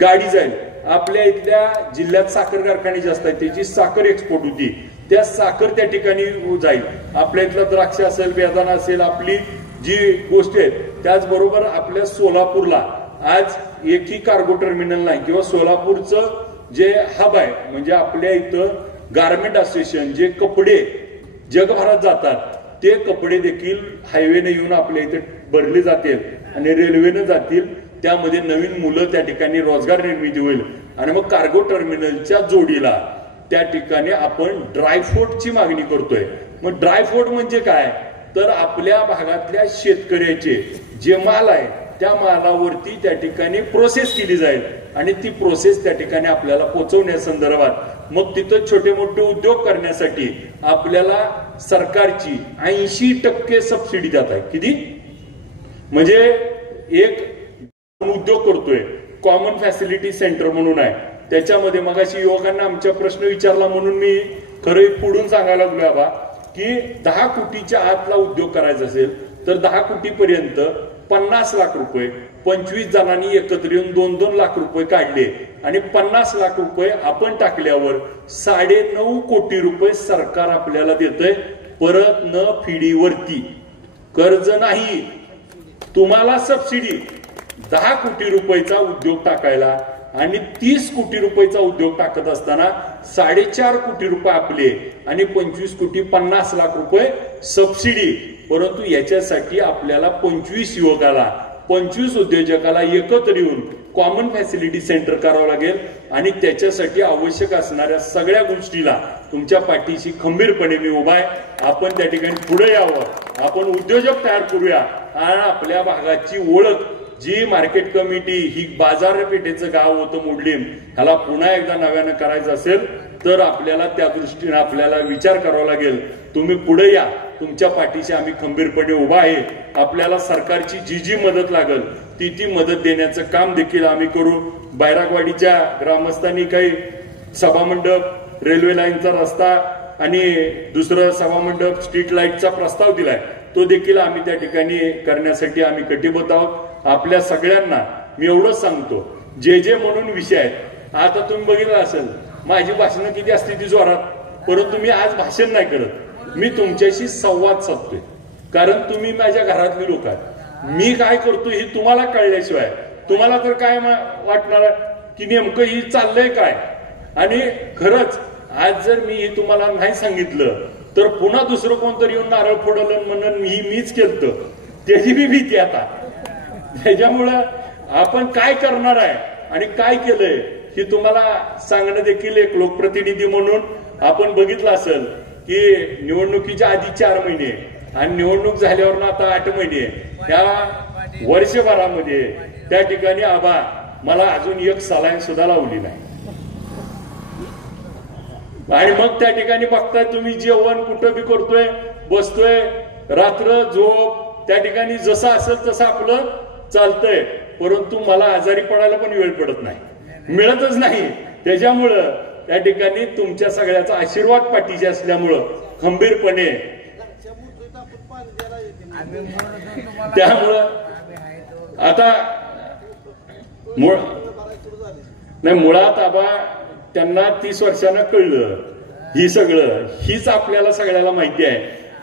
गाडी जाईल। आपल्या इथल्या जिल्ह्यात साखर कारखाने जास्त आहेत, त्याची साखर एक्सपोर्ट होती, त्या साखर त्या ठिकाणी जाईल। आपल्या इथला द्राक्ष असेल, बेदाणा असेल, आपली जी गोष्टी आहेत, त्याचबरोबर आपल्या सोलापूरला आज एकही कार्गो टर्मिनल नाही किंवा सोलापूरचं जे हब आहे म्हणजे आपल्या इथं गारमेंट असोसिएशन जे कपडे जगभरात जातात ते कपडे देखील हायवेने येऊन आपल्या इथे भरले जातील आणि रेल्वेने जातील, त्यामध्ये नवीन मुलं त्या ठिकाणी रोजगार निर्मिती होईल आणि मग कार्गो टर्मिनलच्या जोडीला त्या ठिकाणी आपण ड्रायफ्रूटची मागणी करतोय। मग ड्रायफ्रूट म्हणजे काय, तर आपल्या भागातल्या शेतकऱ्याचे जे माल आहे त्या मालावरती त्या ठिकाणी प्रोसेस केली जाईल आणि ती प्रोसेस त्या ठिकाणी आपल्याला पोहोचवण्यासंदर्भात मग तिथं छोटे मोठे उद्योग करण्यासाठी आपल्याला सरकारची 80% सबसिडी देत आहे। किती म्हणजे एक उद्योग करतोय कॉमन फॅसिलिटी सेंटर म्हणून आहे, त्याच्यामध्ये मगाशी युवकांना आमच्या प्रश्न विचारला म्हणून मी खरं पुढून सांगायला लागलो बाबा की 10 कोटीच्या आतला उद्योग करायचा असेल तर 10 कोटीपर्यंत 50 लाख रुपये 25 जणांनी एकत्र येऊन 2-2 लाख रुपये काढले आणि 50 लाख रुपये आपण टाकल्यावर 9.5 कोटी रुपये सरकार आपल्याला देतंय, परत न फिडीवरती, कर्ज नाही, तुम्हाला सबसिडी। 10 कोटी रुपयाचा उद्योग टाकायला आणि 30 कोटी रुपयाचा उद्योग टाकत असताना 4.5 कोटी रुपये आपले आणि 25 कोटी 50 लाख रुपये सबसिडी। परंतु याच्यासाठी आपल्याला 25 युवकाला 25 उद्योजकाला एकत्र येऊन कॉमन फॅसिलिटी सेंटर करावं लागेल आणि त्याच्यासाठी आवश्यक असणाऱ्या सगळ्या गोष्टीला तुमच्या पाठीशी खंबीरपणे मी उभा आहे। आपण त्या ठिकाणी पुढे यावं, आपण उद्योजक तयार करूया आणि आपल्या भागाची ओळख जी मार्केट कमिटी ही बाजारपेठेचं गाव होतं मोडलीम, ह्याला पुन्हा एकदा नव्यानं करायचं असेल तर आपल्याला त्या दृष्टीने आपल्याला विचार करावा लागेल। तुम्ही पुढे या, तुमच्या पाठीशी आम्ही खंबीरपणे उभा आहे। आपल्याला सरकारची जी जी मदत लागेल ती मदत देण्याचं काम देखील आम्ही करू। बैरागवाडीच्या ग्रामस्थांनी काही सभामंडप, रेल्वे लाईनचा रस्ता आणि दुसरं सभामंडप, स्ट्रीट लाईटचा प्रस्ताव दिलाय, तो देखील आम्ही त्या ठिकाणी करण्यासाठी आम्ही कटिबद्ध आहोत। आपल्या सगळ्यांना मी एवढंच सांगतो, जे म्हणून विषय आहेत, आता तुम्ही बघितलं असेल माझी भाषणं किती असते ती जोरात, परंतु मी आज भाषण नाही करत, मी तुमच्याशी संवाद साधतोय, कारण तुम्ही माझ्या घरातली लोक आहात। मी काय करतो हे तुम्हाला कळल्याशिवाय तुम्हाला तर काय वाटणार की नेमकं ही चाललंय काय, आणि खरंच आज जर मी हे तुम्हाला नाही सांगितलं तर पुन्हा दुसरं कोणतरी येऊन नारळ फोडलं म्हणून मीच केलं, त्याची बी भीती आता। त्याच्यामुळं आपण काय करणार आहे आणि काय केलंय ही तुम्हाला सांगणं देखील एक लोकप्रतिनिधी म्हणून आपण बघितलं असेल की निवडणुकीच्या आधी 4 महिने आणि निवडणूक झाल्यावर आता 8 महिने, त्या वर्षभरामध्ये त्या ठिकाणी आबा मला अजून एक सलाईन सुद्धा लावली नाही. आणि मग त्या ठिकाणी बघताय तुम्ही जेवण कुठं बी करतोय, बसतोय, रात्र झोप त्या ठिकाणी जसं असेल तसं आपलं चालतंय, परंतु मला आजारी पडायला पण वेळ पडत नाही, मिळतच नाही. त्याच्यामुळं त्या ठिकाणी तुमच्या सगळ्याचा आशीर्वाद पाठीशी असल्यामुळं खंबीरपणे, त्यामुळं आता मुळात आबा त्यांना 30 वर्षांना कळलं ही सगळं, हीच आपल्याला सगळ्याला माहिती आहे.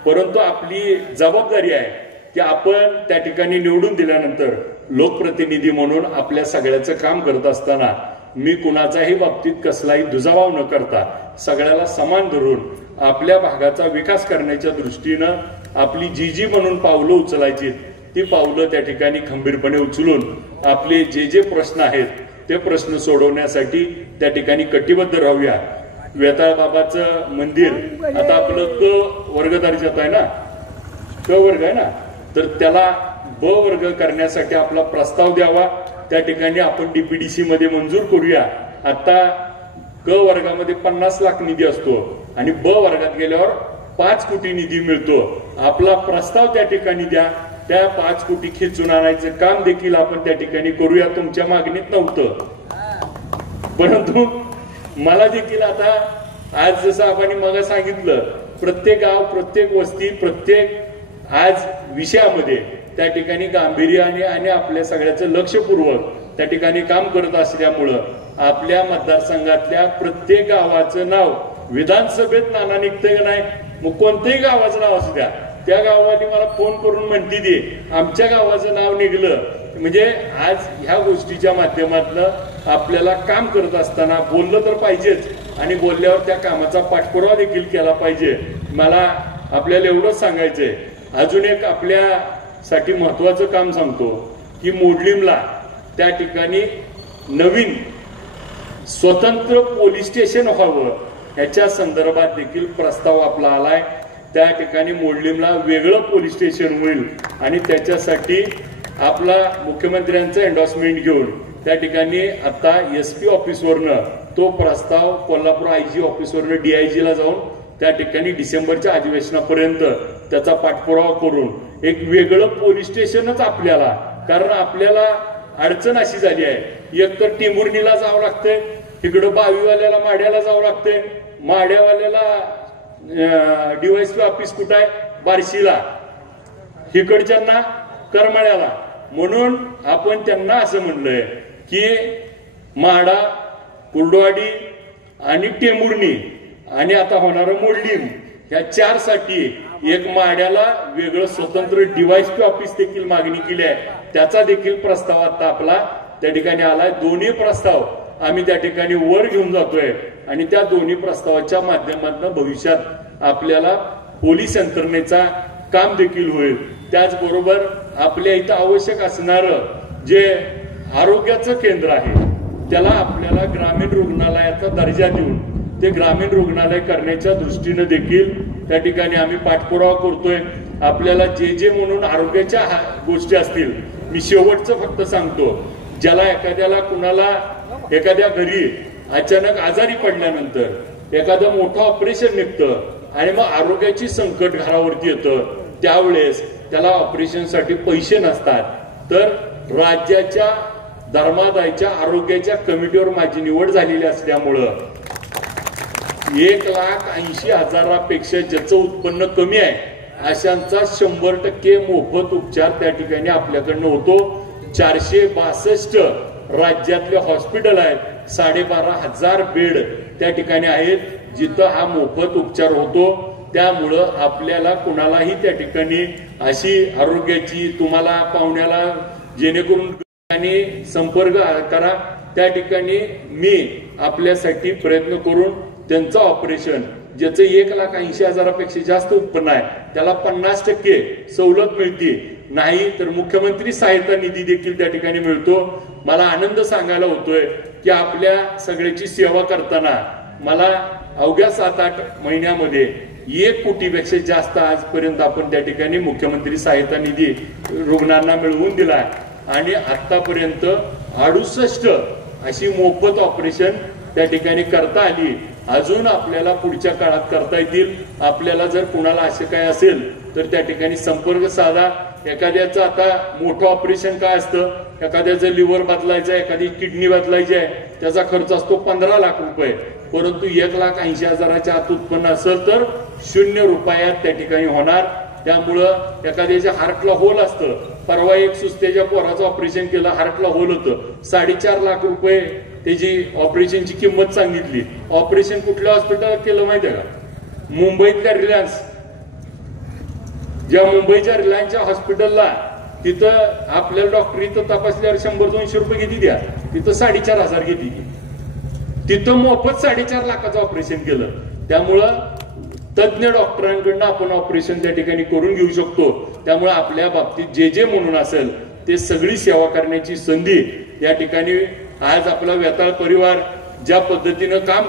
परंतु आपली जबाबदारी आहे की आपण त्या ठिकाणी निवडून दिल्यानंतर लोकप्रतिनिधी म्हणून आपल्या सगळ्याचं काम करत असताना मी कुणाच्याही बाबतीत कसलाही दुजाभाव न करता सगळ्याला समान धरून आपल्या भागाचा विकास करण्याच्या दृष्टीनं आपली जी म्हणून पावलं उचलायची ती पावलं त्या ठिकाणी खंबीरपणे उचलून आपले जे प्रश्न आहेत ते प्रश्न सोडवण्यासाठी त्या ठिकाणी कटिबद्ध राहूया. वेताळ बाबाचं मंदिर आता आपलं क वर्ग दर्जात आहे ना, क वर्ग आहे ना, तर त्याला ब वर्ग करण्यासाठी आपला प्रस्ताव द्यावा. त्या ठिकाणी आपण डीपीडीसी मध्ये मंजूर करूया. आता क वर्गामध्ये 50 लाख निधी असतो आणि ब वर्गात गेल्यावर 5 कोटी निधी मिळतो. आपला प्रस्ताव त्या ठिकाणी द्या, त्या 5 कोटी खेचून आणायचं काम देखील आपण त्या ठिकाणी करूया. तुमच्या मागणीत नव्हतं, परंतु मला देखील आता आज जसं आपण मग सांगितलं, प्रत्येक गाव, प्रत्येक वस्ती, प्रत्येक आज विषयामध्ये त्या ठिकाणी गांभीर्याने आणि आपल्या सगळ्याचं लक्षपूर्वक त्या ठिकाणी काम करत असल्यामुळं आपल्या मतदारसंघातल्या प्रत्येक गावाचं नाव विधानसभेत नाना निघतंय का नाही, मग कोणत्याही गावाचं नाव असू द्या, त्या गावाली मला फोन करून म्हणती दे आमच्या गावाचं नाव निघलं. म्हणजे आज ह्या गोष्टीच्या माध्यमातून आपल्याला काम करत असताना बोललं तर पाहिजेच आणि बोलल्यावर त्या कामाचा पाठपुरावा देखील केला पाहिजे. मला आपल्याला एवढंच सांगायचंय. अजून एक आपल्यासाठी महत्वाचं काम सांगतो की मोडलीमला त्या ठिकाणी नवीन स्वतंत्र पोलीस स्टेशन व्हावं ह्याच्या संदर्भात देखील प्रस्ताव आपला आलाय. त्या ठिकाणी मोडलीमला वेगळं पोलीस स्टेशन होईल आणि त्याच्यासाठी आपला मुख्यमंत्र्यांचं एन्डॉर्समेंट घेऊन त्या ठिकाणी आता SP ऑफिसवरनं तो प्रस्ताव कोल्हापूर IG ऑफिसवरनं DIG ला जाऊन त्या ठिकाणी डिसेंबरच्या अधिवेशनापर्यंत त्याचा पाठपुरावा करून एक वेगळं पोलीस स्टेशनच आपल्याला, कारण आपल्याला अडचण अशी झाली आहे, एक तर टेंभुर्णीला जावं लागतंय, इकडं बावीवाल्याला माड्याला जावं लागतंय, माड्यावाल्याला DYSP ऑफिस कुठं आहे बार्शीला, इकडच्यांना करमाळ्याला. म्हणून आपण त्यांना असं म्हणलंय की माडा, कुर्डवाडी आणि टेंभुर्णी आणि आता होणारं मोडलीम ह्या 4 साठी एक माड्याला वेगळं स्वतंत्र DYSP ऑफिस देखील मागणी केली आहे. त्याचा देखील प्रस्ताव आता आपला त्या ठिकाणी आलाय. दोन्ही प्रस्ताव आम्ही त्या ठिकाणी वर घेऊन जातोय आणि त्या दोन्ही प्रस्तावाच्या माध्यमातून भविष्यात आपल्याला पोलीस यंत्रणेचा काम देखील होईल. त्याचबरोबर आपल्या इथं आवश्यक असणारं जे आरोग्याचं केंद्र आहे त्याला आपल्याला ग्रामीण रुग्णालयाचा दर्जा देऊन ते ग्रामीण रुग्णालय करण्याच्या दृष्टीने देखील त्या ठिकाणी आम्ही पाठपुरावा करतोय. आपल्याला जे म्हणून आरोग्याच्या गोष्टी असतील, मी शेवटचं फक्त सांगतो, ज्याला एखाद्याला कुणाला एखाद्या घरी अचानक आजारी पडल्यानंतर एखादं मोठं ऑपरेशन निघतं आणि मग आरोग्याची संकट घरावरती येतं, त्यावेळेस त्याला ऑपरेशनसाठी पैसे नसतात, तर राज्याच्या धर्मादायच्या आरोग्याच्या कमिटीवर माझी निवड झालेली असल्यामुळं 1,80,000पेक्षा ज्याचं उत्पन्न कमी आहे अशांचा 100% मोफत उपचार त्या ठिकाणी आपल्याकडनं होतो. 462 राज्यातले हॉस्पिटल आहेत, 12,500 बेड त्या ठिकाणी आहेत जिथं हा मोफत उपचार होतो. त्यामुळं आपल्याला कुणालाही त्या ठिकाणी अशी आरोग्याची तुम्हाला पाहुण्याला जेणेकरून संपर्क करा. त्या ठिकाणी मी आपल्यासाठी प्रयत्न करून त्यांचं ऑपरेशन ज्याचं 1,80,000पेक्षा जास्त उत्पन्न आहे त्याला 50% सवलत मिळते. नाही तर मुख्यमंत्री सहायता निधी देखील त्या ठिकाणी मिळतो. मला आनंद सांगायला होतोय की आपल्या सगळ्याची सेवा करताना मला अवघ्या 7-8 महिन्यामध्ये 1 कोटीपेक्षा जास्त आजपर्यंत आपण त्या ठिकाणी मुख्यमंत्री सहायता निधी रुग्णांना मिळवून दिला आणि आतापर्यंत 68 अशी मोफत ऑपरेशन त्या ठिकाणी करता आली. अजून आपल्याला पुढच्या काळात करता येतील. आपल्याला जर कुणाला असे काय असेल तर त्या ठिकाणी संपर्क साधा. एखाद्याचं आता मोठं ऑपरेशन काय असतं, एखाद्याचं लिव्हर बदलायचं, एखादी किडनी बदलायची आहे, त्याचा खर्च असतो 15 लाख रुपये. परंतु 1,80,000च्या आत उत्पन्न असेल तर 0 रुपयात त्या ठिकाणी होणार. त्यामुळं एखाद्याच्या हार्टला होल असतं. परवा एक सुस्त्याच्या पोराचं ऑपरेशन केलं, हार्टला होल होतं, 4.5 लाख रुपये त्याची ऑपरेशनची किंमत सांगितली. ऑपरेशन कुठल्या हॉस्पिटलात केलं माहितीये का? मुंबईतल्या रिलायन्स, ज्या मुंबईच्या रिलायन्सच्या हॉस्पिटलला, तिथं आपल्याला डॉक्टर इथं तपासल्यावर 100-200 रुपये किती द्या, तिथं 4,500 किती, तिथं मोफत 4.5 लाखाचं ऑपरेशन केलं. त्यामुळं तज्ञ डॉक्टरांकडनं आपण ऑपरेशन त्या ठिकाणी करून घेऊ शकतो. त्यामुळे आपल्या बाबतीत जे म्हणून असेल ते सगळी सेवा करण्याची संधी या ठिकाणी आज आपला वेताळ परिवार ज्या पद्धतीनं काम